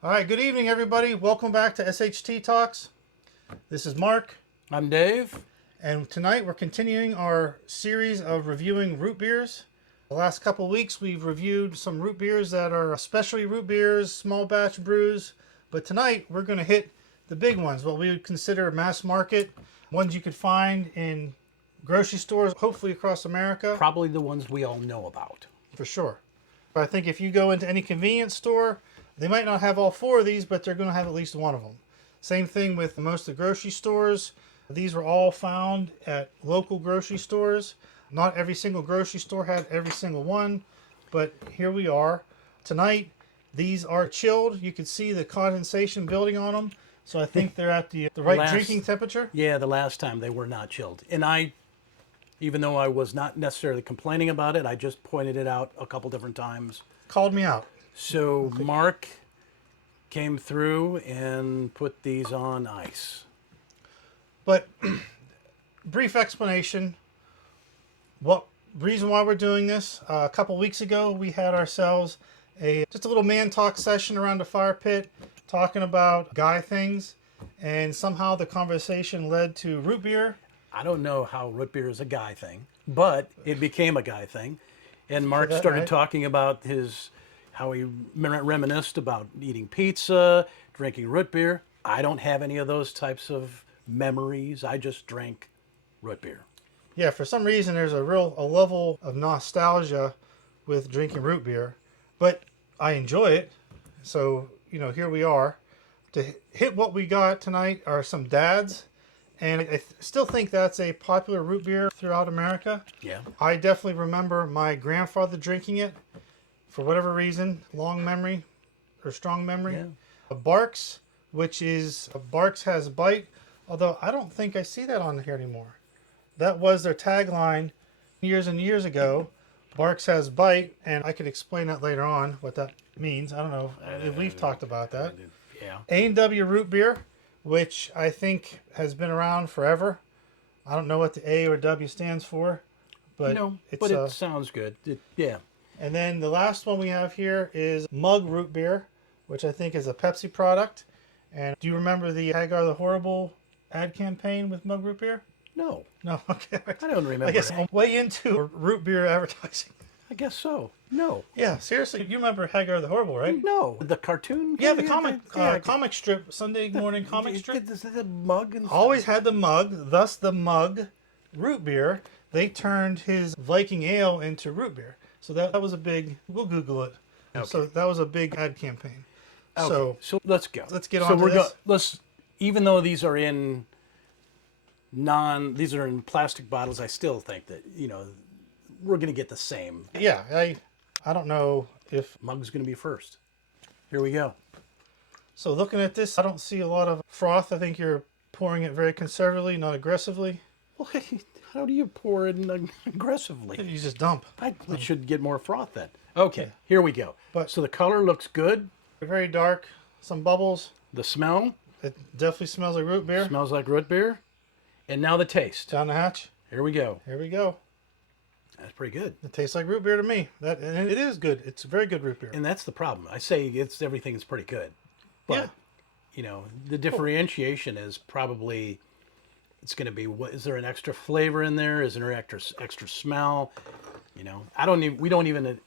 All right, good evening, everybody. Welcome back to SHT Talks. This is Mark, I'm Dave. and tonight we're continuing our series of reviewing root beers. The last couple of weeks, we've reviewed some root beers that are specialty root beers, small batch brews, but tonight we're going to hit the big ones, what we would consider mass market, ones you could find in grocery stores, hopefully across America, Probably the ones we all know about. for sure. But I think if you go into any convenience store, they might not have all four of these, but they're going to have at least one of them. Same thing with most of the grocery stores. These were all found at local grocery stores. Not every single grocery store had every single one, but here we are. Tonight, these are chilled. You can see the condensation building on them. So I think they're at the right drinking temperature. Yeah, the last time they were not chilled. And even though I was not necessarily complaining about it, I just pointed it out a couple different times. Called me out. So Mark came through and put these on ice. But brief explanation. What reason why we're doing this? A couple weeks ago, we had ourselves just a little man talk session around the fire pit, talking about guy things, and somehow the conversation led to root beer. I don't know how root beer is a guy thing, but it became a guy thing. And Mark that started right? talking about how he reminisced about eating pizza, drinking root beer. I don't have any of those types of memories. I just drank root beer. Yeah, for some reason, there's a level of nostalgia with drinking root beer, but I enjoy it. So here we are. To hit what we got tonight are some dads. And I still think that's a popular root beer throughout America. Yeah. I definitely remember my grandfather drinking it for whatever reason, long memory or strong memory. Yeah. Barks, Barks has bite, although I don't think I see that on here anymore. That was their tagline years and years ago. Barks has bite, and I could explain that later on, what that means. I don't know if we've talked about that. Yeah. A&W root beer, which I think has been around forever. I don't know what the A or W stands for, but it sounds good. Yeah. And then the last one we have here is Mug root beer, which I think is a Pepsi product. And do you remember the Hagar the Horrible ad campaign with Mug root beer? No. No, okay. I don't remember. I guess I'm way into root beer advertising. I guess so. No. Yeah, seriously, you remember Hagar the Horrible, right? No. The cartoon? Yeah, the comic strip, Sunday morning comic strip. The mug and Always had the mug, thus the Mug root beer. They turned his Viking ale into root beer. So that was a big, we'll Google it. Okay. So that was a big ad campaign. Okay. So let's go. Let's get on to this. Let's, even though these are in plastic bottles, I still think that, we're going to get the same. Yeah, I don't know if... Mug's going to be first. Here we go. So looking at this, I don't see a lot of froth. I think you're pouring it very conservatively, not aggressively. Well, how do you pour it aggressively? You just dump. It should get more froth then. Okay, Here we go. So the color looks good. Very dark, some bubbles. The smell? It definitely smells like root beer. Smells like root beer. And now the taste. Down the hatch. Here we go. Here we go. That's pretty good. It tastes like root beer to me. And it is good. It's very good root beer. And that's the problem. I say everything is pretty good. But, the differentiation is probably, it's going to be, is there an extra flavor in there? Is there extra smell? We don't even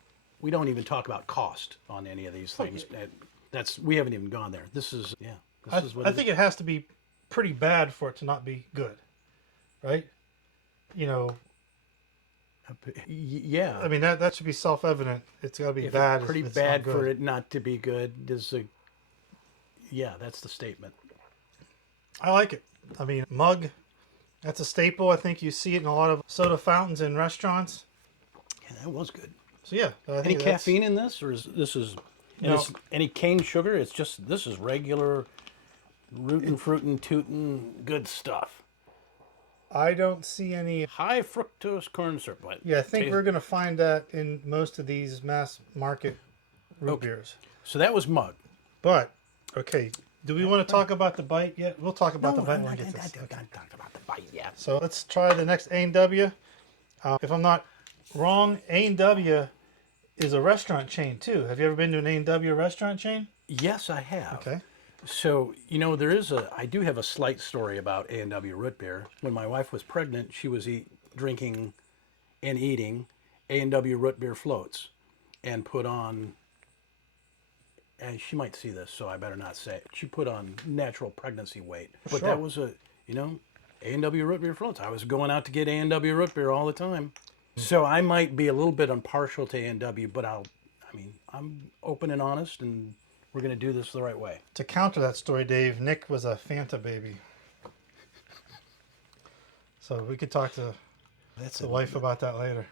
talk about cost on any of these things. We haven't even gone there. I think it has to be pretty bad for it to not be good. Right? Yeah. I mean, that should be self-evident. It's got to be bad. Pretty bad for it not to be good that's the statement. I like it. I mean, Mug, that's a staple. I think you see it in a lot of soda fountains in restaurants. Yeah, that was good. So yeah. Any caffeine in this, or any cane sugar? This is regular rootin' fruitin' tootin' good stuff. I don't see any high fructose corn syrup. Yeah, I think we're going to find that in most of these mass market root beers. So that was Mug. But, okay, do we want to talk about the bite yet? We'll talk about the bite when we get this. I haven't talked about the bite yet. So let's try the next A&W. If I'm not wrong, A&W is a restaurant chain too. Have you ever been to an A&W restaurant chain? Yes, I have. Okay. So, I do have a slight story about A&W root beer. When my wife was pregnant, she was drinking and eating A&W root beer floats and put on, and she might see this, so I better not say it. She put on natural pregnancy weight. But Sure. that was A&W root beer floats. I was going out to get A&W root beer all the time. So I might be a little bit impartial to A&W, but I'm open and honest, and we're going to do this the right way. To counter that story, Dave, Nick was a Fanta baby. So we could talk to the wife about that later.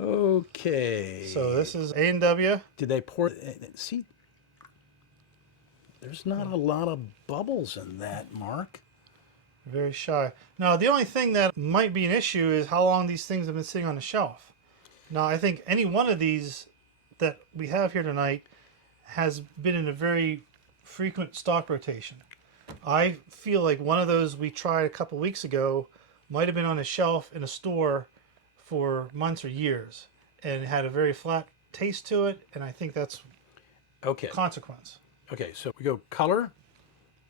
Okay. So this is A&W. Did they pour? See, there's not a lot of bubbles in that, Mark. Very shy. Now, the only thing that might be an issue is how long these things have been sitting on the shelf. Now, I think any one of these that we have here tonight has been in a very frequent stock rotation. I feel like one of those we tried a couple weeks ago might have been on a shelf in a store for months or years and had a very flat taste to it, and I think that's Okay. consequence. Okay, so we go color.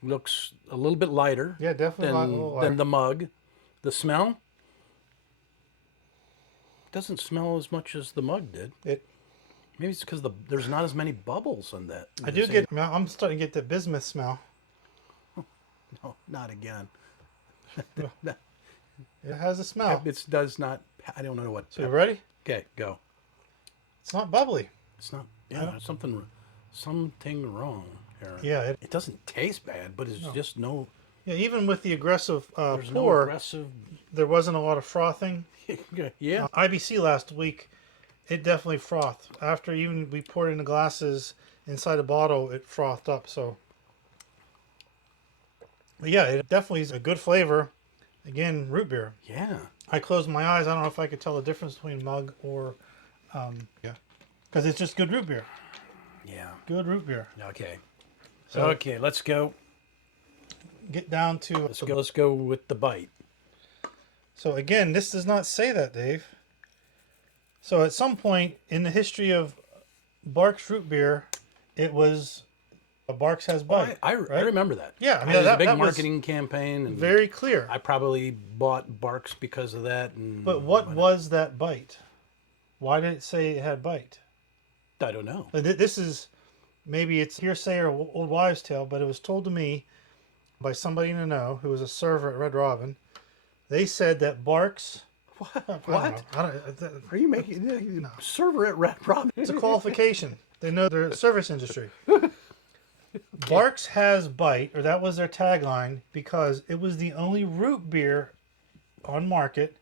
Looks a little bit lighter Yeah, definitely a little lighter. than the mug. The smell doesn't smell as much as the mug did. Maybe it's because there's not as many bubbles in that. I'm starting to get the bismuth smell. No, not again. It has a smell. It does not. I don't know what. So you ready? Okay, go. It's not bubbly. It's not. Yeah, there's something wrong here. Yeah, It doesn't taste bad, but it's just no. yeah. Even with the aggressive There's no pour, aggressive. there wasn't a lot of frothing. Yeah. IBC last week, it definitely frothed. After even we poured it in the glasses inside the bottle, it frothed up. So, but yeah, it definitely is a good flavor. Again, root beer. Yeah. I closed my eyes. I don't know if I could tell the difference between mug or, because it's just good root beer. Yeah. Good root beer. Okay. So Okay, let's go. get down to Let's go with the bite. So again, this does not say that, Dave. So at some point in the history of Barks root beer, it was a Barks has bite. I right? remember that. Yeah, I mean, it was that- a big that was marketing campaign, and Very clear. I probably bought Barks because of that. But what was that bite? Why did it say it had bite? I don't know. This is maybe it's hearsay or old wives' tale, but it was told to me by somebody in the know who was a server at Red Robin. They said that Barks. What? Are you making server at Red Robin? It's a qualification. They know their service industry. Barks has bite, or that was their tagline, because it was the only root beer on market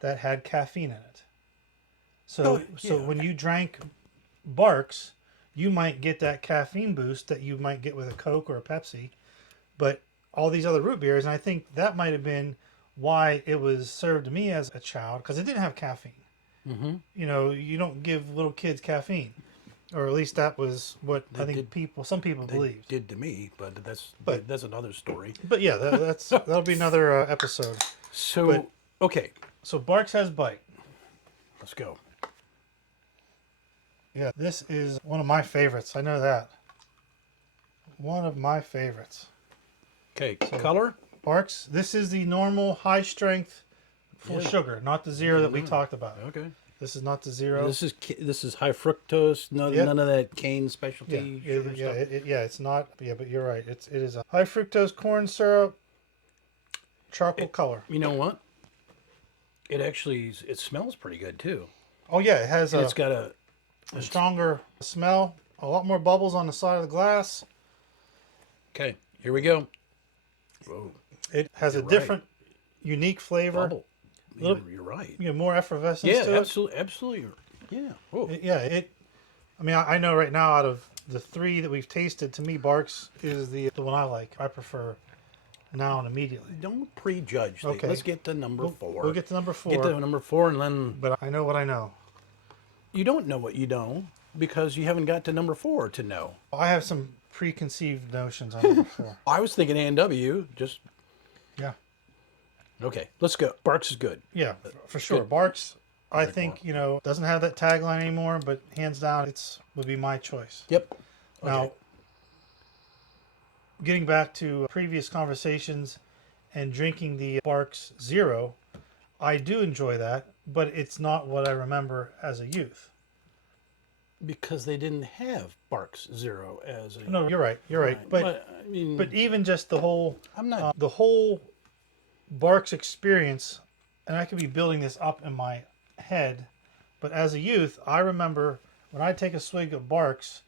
that had caffeine in it. So when you drank Barks, you might get that caffeine boost that you might get with a Coke or a Pepsi, but all these other root beers, and I think that might have been why it was served to me as a child, because it didn't have caffeine. Mm-hmm. You know, you don't give little kids caffeine, or at least that was what some people believed. Did to me, but that's another story. But yeah, that'll be another episode. So okay, So Barks has bite. let's go. Yeah, this is one of my favorites. I know that. One of my favorites. Okay, color. Barks. This is the normal high strength full sugar, not the zero that we talked about. Okay. This is not the zero. This is high fructose. None of that cane specialty sugar stuff. It's not. Yeah, but you're right. It is a high fructose corn syrup, charcoal color. You know what? It smells pretty good too. Oh yeah, it has It's got a stronger smell. A lot more bubbles on the side of the glass. Okay, here we go. Whoa. It has a You're different, unique flavor. Bubble. You're right. You know, more effervescence Yeah, to it. absolutely. Yeah. Whoa. I mean, I know right now out of the three that we've tasted, to me, Barks is the one I like. I prefer now and immediately. Don't prejudge. Okay. Let's get to number 4. We'll get to number 4. Get to number 4, and then But I know what I know. you don't know what you know because you haven't got to number 4 to know. I have some preconceived notions on number 4. I was thinking A&W. Just Yeah. okay. Let's go. Barks is good. Yeah, for sure. Good. Barks, I think, doesn't have that tagline anymore, but hands down, would be my choice. Yep. Now, getting back to previous conversations and drinking the Barks Zero, I do enjoy that, but it's not what I remember as a youth. Because they didn't have Barks Zero as a... No, you're right. You're right. But I mean, but even just the whole I'm not... the whole Barks experience, and I could be building this up in my head, but as a youth, I remember when I take a swig of Barks,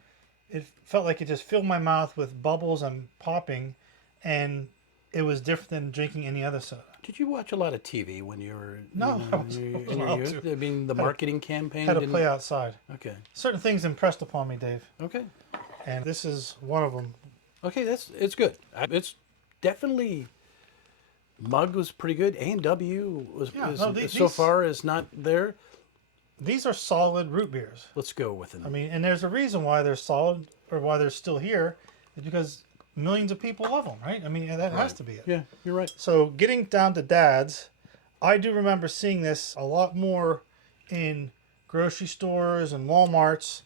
it felt like it just filled my mouth with bubbles and popping, and it was different than drinking any other soda. Did you watch a lot of TV when you were No, I was in your allowed youth? to. I mean, the marketing campaign Had to didn't... play outside. Okay. Certain things impressed upon me, Dave, Okay. and this is one of them. Okay, it's good. It's definitely... Mug was pretty good. A&W so far is not there. These are solid root beers. Let's go with it. I mean, and there's a reason why they're solid or why they're still here, is because millions of people love them, right? I mean, that has to be it. Yeah, you're right. So getting down to Dad's, I do remember seeing this a lot more in grocery stores and Walmarts.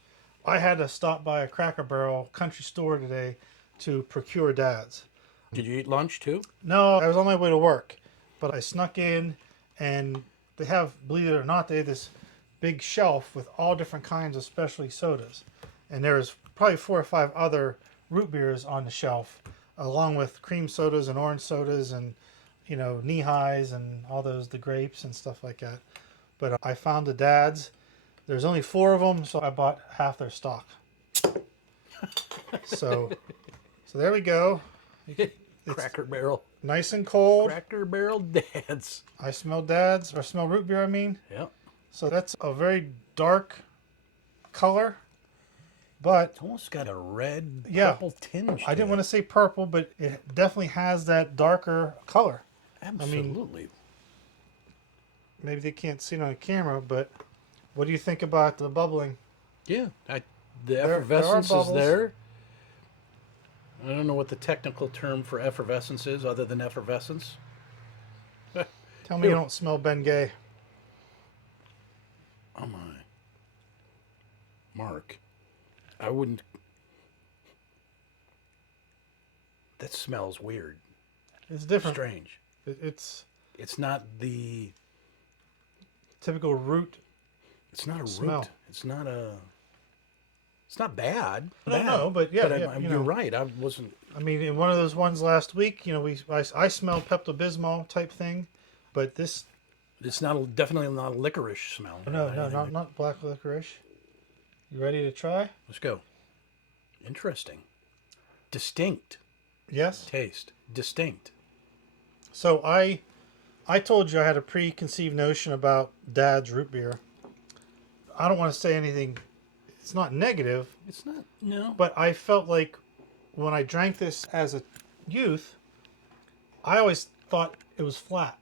I had to stop by a Cracker Barrel country store today to procure Dad's. Did you eat lunch too? No, I was on my way to work, but I snuck in, and they have, believe it or not, they have this big shelf with all different kinds of specialty sodas. And there's probably 4 or 5 other root beers on the shelf, along with cream sodas and orange sodas and, knee-highs and all those, the grapes and stuff like that. But I found the Dad's. There's only 4 of them, so I bought half their stock. So there we go. Cracker Barrel. Nice and cold. Cracker Barrel Dads. I smell Dad's, or smell root beer, I mean. Yep. So that's a very dark color, but It's almost got a red, Yeah. purple tinge. I didn't want to say purple, but it definitely has that darker color. Absolutely. Maybe they can't see it on the camera, but what do you think about the bubbling? Yeah. The There are effervescence is bubbles. there. I don't know what the technical term for effervescence is other than effervescence. Tell me you don't smell Bengay. Oh my. Mark. I wouldn't... That smells weird. It's different. Strange. It's It's not the... typical root. It's not a Smell. root. It's not a... It's not bad. No, but yeah, you're right. I wasn't... I mean, in one of those ones last week, I smelled Pepto-Bismol type thing, but this... It's definitely not a licorice smell. No, not black licorice. You ready to try? Let's go. Interesting. Distinct Yes. taste. Distinct. So I told you I had a preconceived notion about Dad's root beer. I don't want to say anything. It's not negative, It's not... No. but I felt like when I drank this as a youth, I always thought it was flat.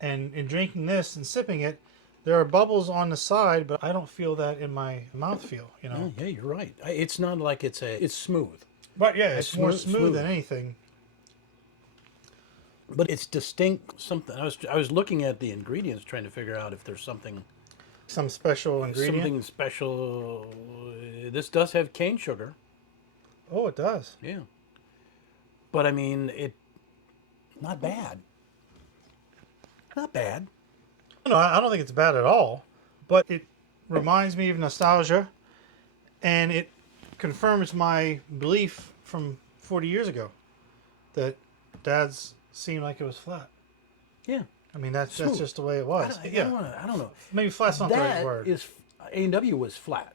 And in drinking this and sipping it, there are bubbles on the side, but I don't feel that in my mouthfeel, Yeah, you're right. It's not like it's smooth. But yeah, it's more smooth- smooth than anything. But it's distinct something. I was looking at the ingredients trying to figure out if there's something Some special ingredient. something special. This does have cane sugar. Oh, it does. Yeah. But I mean, not bad. Not bad. No, I don't think it's bad at all, but it reminds me of nostalgia, and it confirms my belief from 40 years ago that Dad's seemed like it was flat. Yeah. I mean, that's Smooth. just the way it was. I don't know. Maybe flat's not the right That word. is A&W was flat.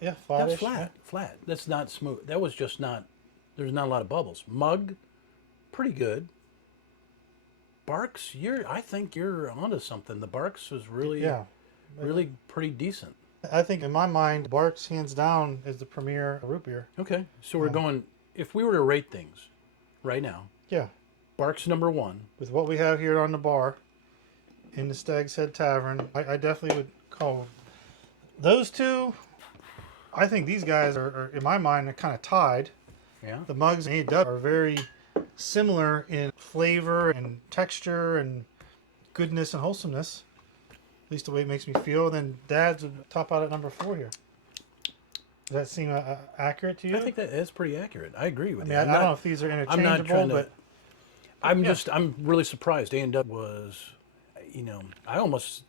Yeah, That's flattish. flat. Flat. That's not smooth. That was just not. There's not a lot of bubbles. Mug, pretty good. Barks, I think you're onto something. The Barks was really, Yeah. really pretty decent. I think in my mind, Barks hands down is the premier root beer. Okay, so we're going. If we were to rate things, right now, Yeah, Barks number 1. with what we have here on the bar in the Stag's Head Tavern, I definitely would call those two. I think these guys are in my mind, are kind of tied. Yeah. The mugs and A-Dub are very similar in flavor and texture and goodness and wholesomeness, at least the way it makes me feel. Then Dad's would top out at number 4 here. Does that seem accurate to you? I think that is pretty accurate. I agree with I mean, you. I don't know if these are I'm not interchangeable, trying to. but I'm really surprised. A&W was, I almost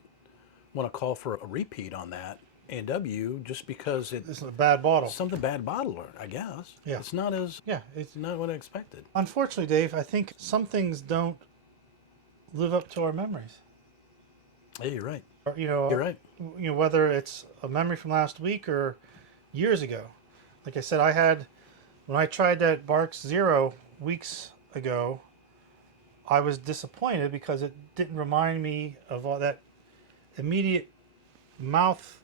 want to call for a repeat on that. A&W just because it's a bad bottle. something bad bottle, I guess. Yeah. It's not as. Yeah, It's not what I expected. unfortunately, Dave, I think some things don't live up to our memories. Hey, you're right. Or, You're right. Whether it's a memory from last week or years ago. Like I said, when I tried that Barks Zero weeks ago, I was disappointed because it didn't remind me of all that immediate mouth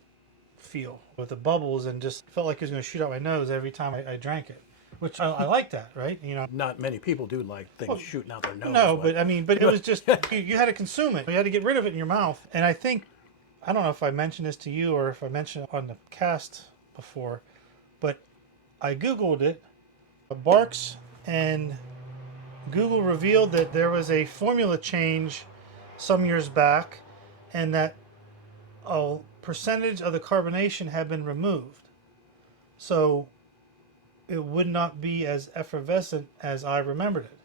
feel with the bubbles, and just felt like it was going to shoot out my nose every time I drank it. Which I like that, right? Not many people do like things shooting out their nose. No, but I mean, but it was just you had to consume it. You had to get rid of it in your mouth. And I don't know if I mentioned this to you or if I mentioned it on the cast before, but I Googled it, Barks, and Google revealed that there was a formula change some years back, and that a percentage of the carbonation had been removed. So it would not be as effervescent as I remembered it.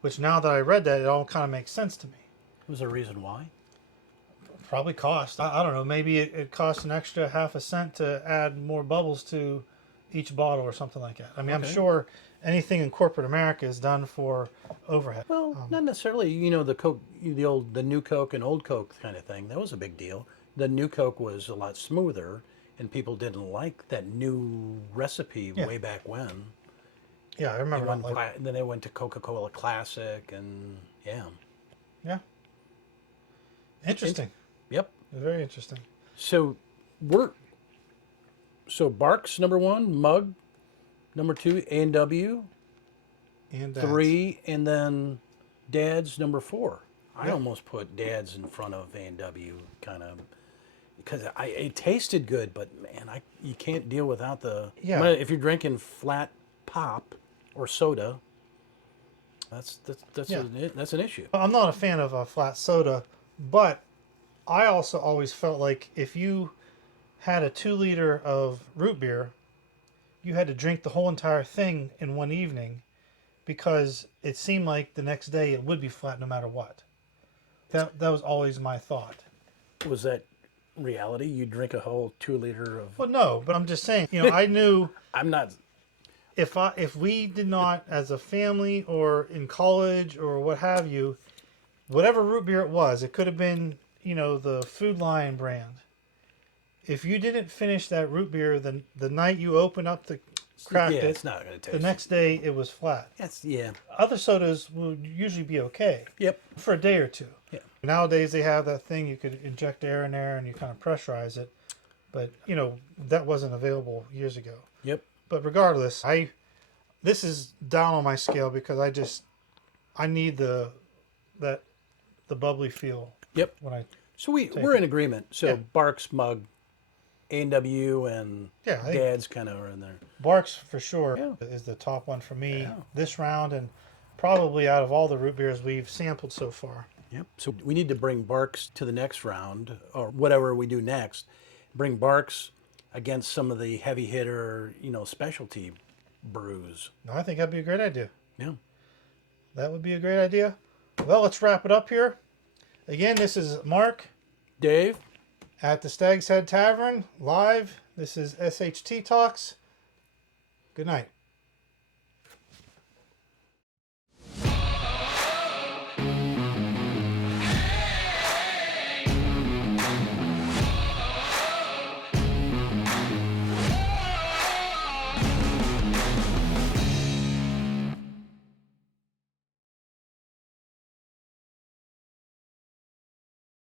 Which, now that I read that, it all kind of makes sense to me. Was there a reason why? Probably cost. I don't know. Maybe it costs an extra half a cent to add more bubbles to each bottle or something like that. I mean, I'm sure anything in corporate America is done for overhead. Well, not necessarily. The Coke, the new Coke and old Coke kind of thing. That was a big deal. The new Coke was a lot smoother, and people didn't like that new recipe way back when. Yeah, I remember. Then they went to Coca-Cola Classic, and yeah. Interesting. Yep. Very interesting. So Barks number 1, Mug number 2, A&W And 3, and then Dad's number 4. I almost put Dad's in front of A&W, kind of, because it tasted good, but man, you can't deal without the. Yeah. If you're drinking flat pop or soda, that's an issue. I'm not a fan of flat soda, but I also always felt like if you had a 2 liter of root beer, you had to drink the whole entire thing in one evening, because it seemed like the next day it would be flat no matter what. That was always my thought. Was that reality? You drink a whole 2 liter of. Well, no, but I'm just saying. I knew I'm not. if we did not, as a family or in college or what have you, whatever root beer it was, it could have been the Food Lion brand. If you didn't finish that root beer the night you opened up cracked it, it's not going to taste. The next day it was flat. Yeah. Other sodas would usually be okay. Yep. For a day or two. Yeah. Nowadays they have that thing you could inject air in there and you kind of pressurize it, but that wasn't available years ago. Yep. But regardless, this is down on my scale because I need the bubbly feel. Yep. When So we're in agreement. So Barks, Mug, A&W, and I think Dad's kind of are in there. Barks for sure is the top one for me this round, and probably out of all the root beers we've sampled so far. Yep. So we need to bring Barks to the next round, or whatever we do next. Bring Barks against some of the heavy hitter, specialty brews. No, I think that'd be a great idea. Yeah. That would be a great idea. Well, let's wrap it up here. Again, this is Mark. Dave. At the Stag's Head Tavern, live. This is SHT Talks. Good night.